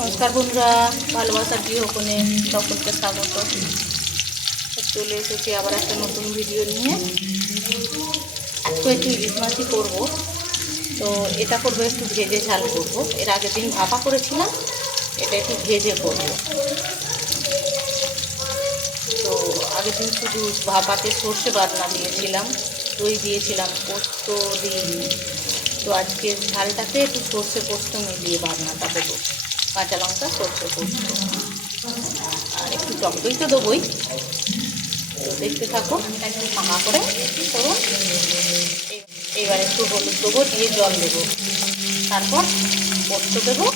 নমস্কার বন্ধুরা ভালোবাসার গৃহকোণে সকলকে স্বাগত। চলে এসেছি আবার একটা নতুন ভিডিও নিয়ে। আজকে একটু ইলিশ মাছই করব। তো এটা করব একটু ভেজে ঝাল করব। এর আগের দিন ভাপা করেছিলাম, এটা একটু ভেজে করব। তো আগের দিন শুধু ভাপাতে সর্ষে বাটনা দিয়েছিলাম, দই দিয়েছিলাম, পোস্ত দিইনি। তো আজকে ঝালটাতে একটু সর্ষে পোস্ত মিলিয়ে বাটনাটা দেবো। কাঁচা লঙ্কা, সর্ষে পোস্ত। আর একটু টক দই তো দেবোই। তো দেখতে থাকো ফাঁকা করে করো। এবার একটু হলুদ দেবো, দিয়ে জল দেবো। তারপর পোস্ত দেবো।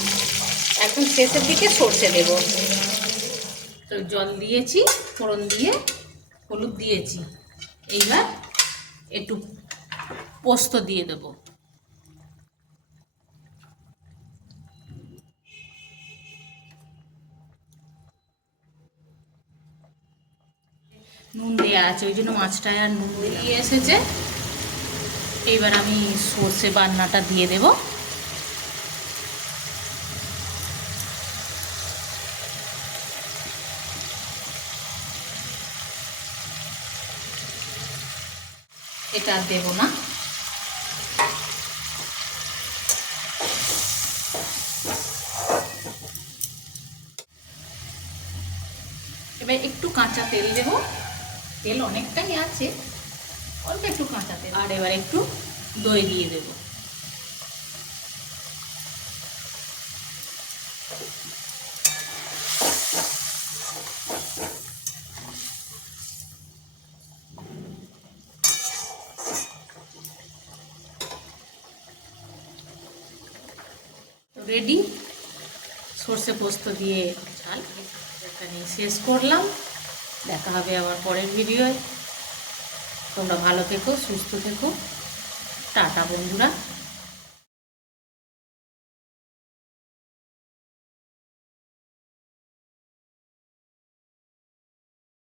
এখন শেষের দিকে সর্ষে দেবো। তো জল দিয়েছি, ফোড়ন দিয়ে হলুদ দিয়েছি। এইবার একটু পোস্ত দিয়ে দেবো। নুন দেওয়া আছে, ওই জন্য মাছটায় আর নুন দিয়ে এসেছে। এইবার আমি সর্ষে বান্নাটা দিয়ে দেব। এটা দেবো না। এবার একটু কাঁচা তেল দেব। তেল অনেকটাই আছে, অল্প একটু কাঁচা আর এবার একটু দই দিয়ে দেব। রেডি। সর্ষে পোস্ত দিয়ে ঝাল। এখানে শেষ করলাম। দেখা হবে আবার পরের ভিডিওয়। তোমরা ভালো থেকো সুস্থ থেকো। টাটা বন্ধুরা।